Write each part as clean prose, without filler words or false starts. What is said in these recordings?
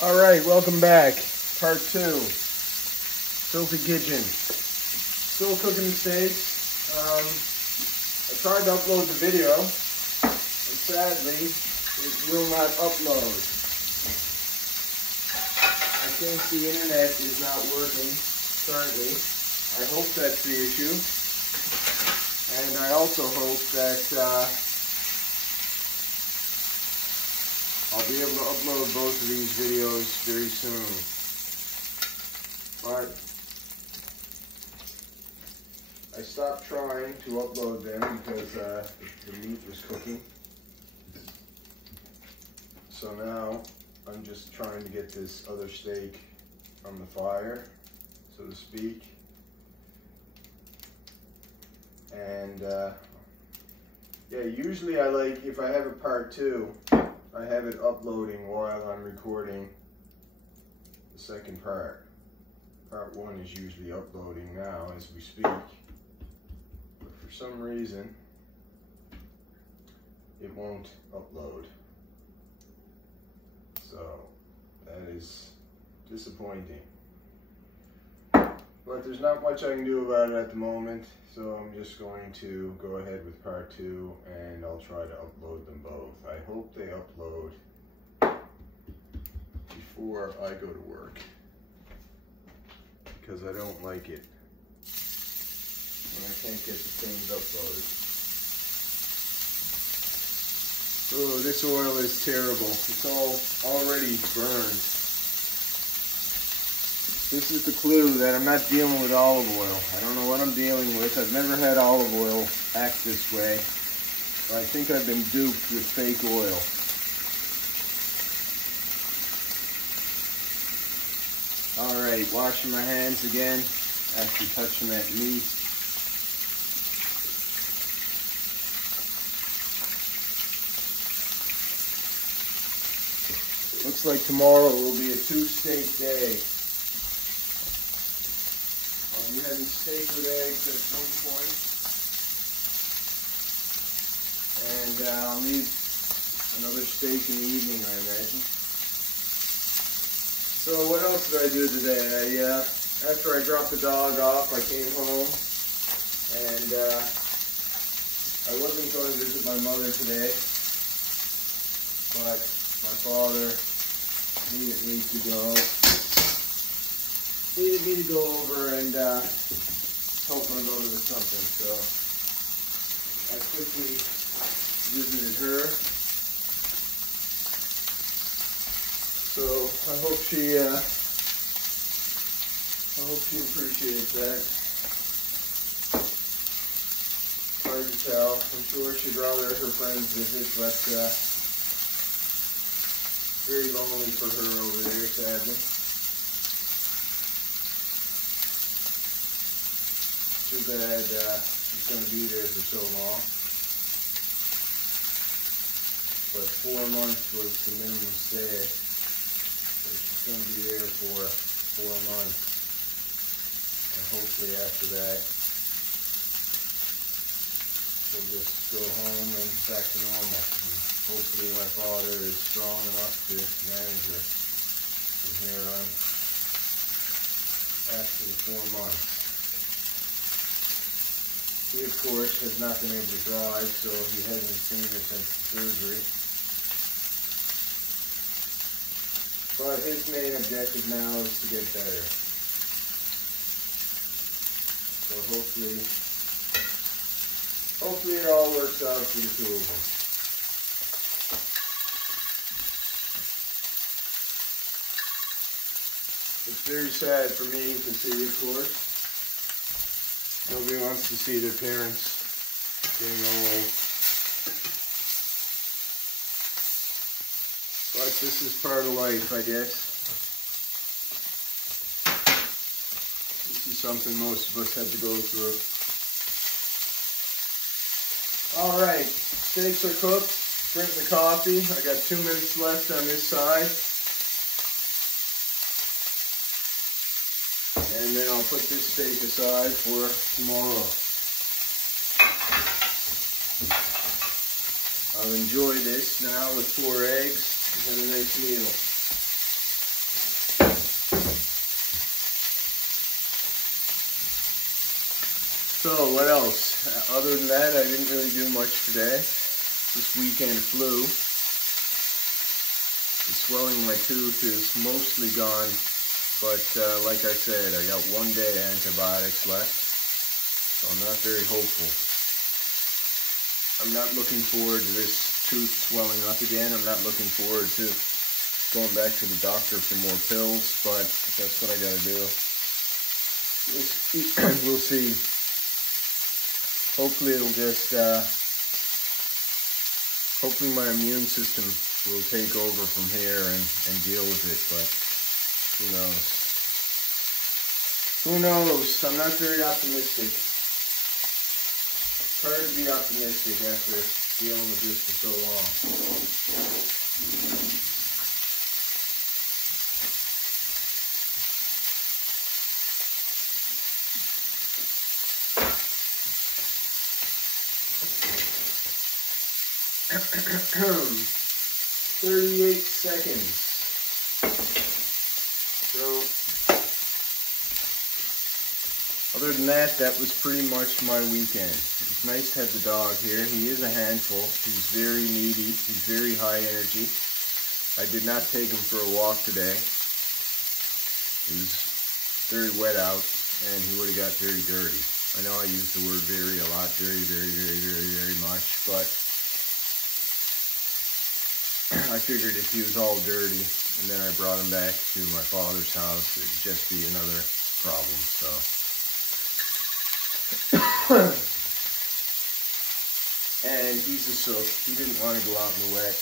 Alright, welcome back. Part 2. Filthy Kitchen. Still cooking the steaks. I tried to upload the video, and sadly, it will not upload. I think the internet is not working currently. I hope that's the issue. And I also hope that I'll be able to upload both of these videos very soon. But I stopped trying to upload them because the meat was cooking. So now I'm just trying to get this other steak from the fire, so to speak. And yeah, usually I like, if I have a part 2, I have it uploading while I'm recording the second part. Part 1 is usually uploading now as we speak. But for some reason, it won't upload. So that is disappointing. But there's not much I can do about it at the moment. So I'm just going to go ahead with part 2 and I'll try to upload them both. I hope they upload before I go to work, because I don't like it when I can't get the things uploaded. Oh, this oil is terrible. It's all already burned. This is the clue that I'm not dealing with olive oil. I don't know what I'm dealing with. I've never had olive oil act this way. But I think I've been duped with fake oil. Alright, washing my hands again after touching that meat. Looks like tomorrow will be a 2-steak day. I'll be having steak with eggs at one point. And I'll need another steak in the evening, I imagine. So what else did I do today? After I dropped the dog off, I came home. And I wasn't going to visit my mother today. But my father needed me to go over and help my mother with something. So I quickly visited her. So I hope she appreciates that. Hard to tell. I'm sure she'd rather her friends visit, but very lonely for her over there, sadly. Too bad she's going to be there for so long. But 4 months was the minimum stay. So she's going to be there for 4 months. And hopefully after that, we'll just go home and back to normal. And hopefully my father is strong enough to manage her from here on after the 4 months. He, of course, has not been able to drive, so he hasn't seen her since the surgery. But his main objective now is to get better. So hopefully it all works out for the two of them. It's very sad for me to see, of course. Nobody wants to see their parents getting old. But this is part of life, I guess. This is something most of us had to go through. Alright, steaks are cooked. Drink the coffee. I got 2 minutes left on this side. And then I'll put this steak aside for tomorrow. I'll enjoy this now with 4 eggs and have a nice meal. So what else? Other than that, I didn't really do much today. This weekend flu. The swelling in my tooth is mostly gone, but like I said, I got 1 day antibiotics left, so I'm not very hopeful. I'm not looking forward to this tooth swelling up again. I'm not looking forward to going back to the doctor for more pills, but that's what I gotta do. We'll see. Hopefully it'll just, hopefully my immune system will take over from here and deal with it, but who knows? Who knows? I'm not very optimistic. It's hard to be optimistic after dealing with this for so long. Ahem. 38 seconds. So, other than that, that was pretty much my weekend. It's nice to have the dog here. He is a handful. He's very needy. He's very high energy. I did not take him for a walk today. It was very wet out, and he would have got very dirty. I know I use the word very a lot, very, very, very, very, very much, but I figured if he was all dirty and then I brought him back to my father's house, it'd just be another problem, so. And he's a sook. He didn't want to go out in the wet.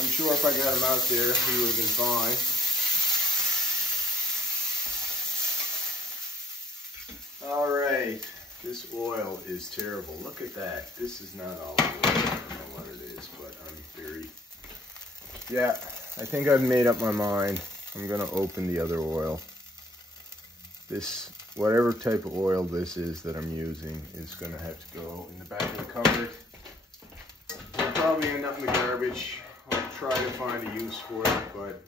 I'm sure if I got him out there, he would have been fine. All right, this oil is terrible. Look at that. This is not olive oil. I don't know what it is, but I'm very... Yeah, I think I've made up my mind. I'm gonna open the other oil. This, whatever type of oil this is that I'm using, is gonna have to go in the back of the cupboard. It'll probably end up in the garbage. I'll try to find a use for it, but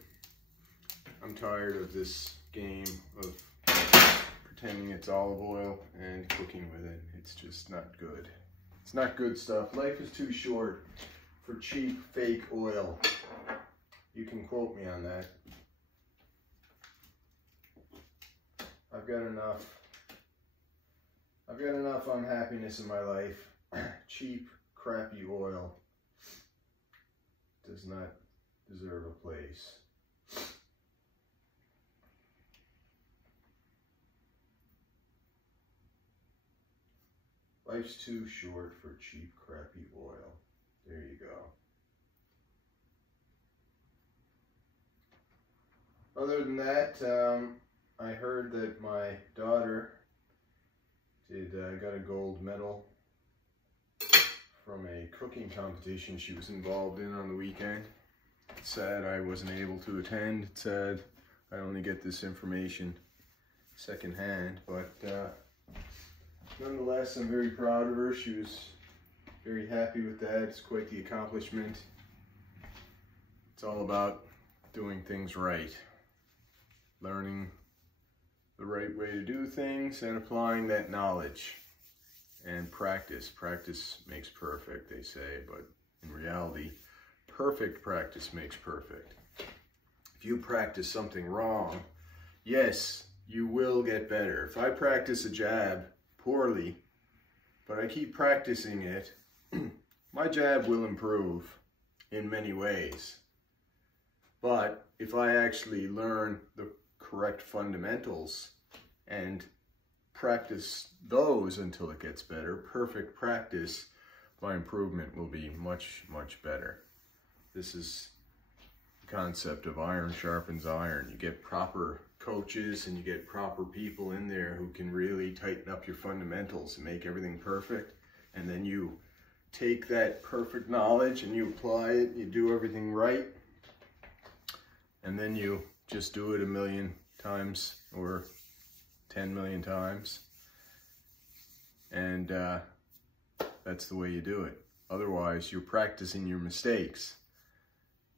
I'm tired of this game of pretending it's olive oil and cooking with it. It's just not good. It's not good stuff. Life is too short for cheap fake oil. You can quote me on that. I've got enough unhappiness in my life. Cheap, crappy oil does not deserve a place. Life's too short for cheap, crappy oil. There you go. Other than that, I heard that my daughter got a gold medal from a cooking competition she was involved in on the weekend. It's sad I wasn't able to attend. It's sad I only get this information secondhand, but nonetheless, I'm very proud of her. She was very happy with that. It's quite the accomplishment. It's all about doing things right, learning the right way to do things and applying that knowledge. And practice. Practice makes perfect, they say, but in reality, perfect practice makes perfect. If you practice something wrong, yes, you will get better. If I practice a jab poorly, but I keep practicing it, my jab will improve in many ways. But if I actually learn the correct fundamentals and practice those until it gets better, perfect practice, my improvement will be much, much better. This is the concept of iron sharpens iron. You get proper coaches and you get proper people in there who can really tighten up your fundamentals and make everything perfect. And then you take that perfect knowledge and you apply it, you do everything right. And then you just do it 1,000,000 times or 10 million times. And that's the way you do it. Otherwise, you're practicing your mistakes.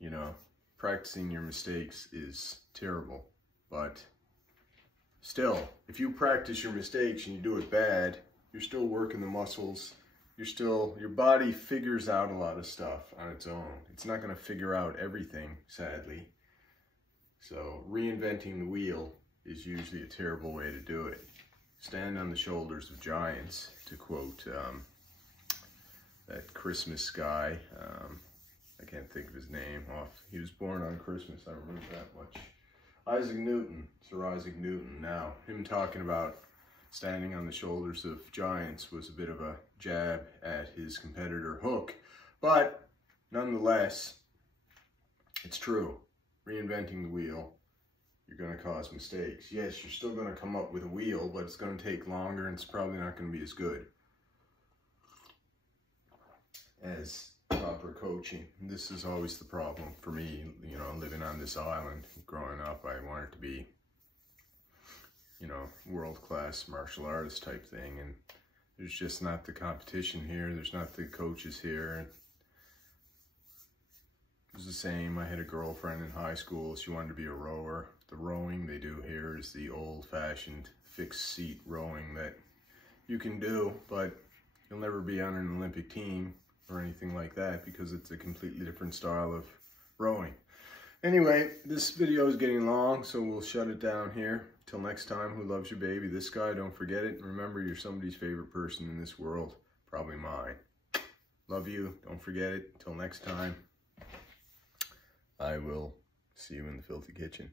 You know, practicing your mistakes is terrible, but still, if you practice your mistakes and you do it bad, you're still working the muscles. Your body figures out a lot of stuff on its own. It's not going to figure out everything, sadly. So reinventing the wheel is usually a terrible way to do it. Stand on the shoulders of giants, to quote that Christmas guy. I can't think of his name. He was born on Christmas, I remember that much. Isaac Newton, Sir Isaac Newton. Now, him talking about standing on the shoulders of giants was a bit of a jab at his competitor Hook, but nonetheless, it's true. Reinventing the wheel, you're going to cause mistakes. Yes, you're still going to come up with a wheel, but it's going to take longer and it's probably not going to be as good as proper coaching. This is always the problem for me, you know, living on this island. Growing up, I wanted to be, you know, world-class martial artist type thing, and there's just not the competition here. There's not the coaches here. It was the same. I had a girlfriend in high school. She wanted to be a rower. The rowing they do here is the old-fashioned fixed seat rowing that you can do, but you'll never be on an Olympic team or anything like that because it's a completely different style of rowing. Anyway, this video is getting long, so we'll shut it down here. Till next time, who loves your baby? This guy, don't forget it. Remember, you're somebody's favorite person in this world. Probably mine. Love you. Don't forget it. Till next time, I will see you in the filthy kitchen.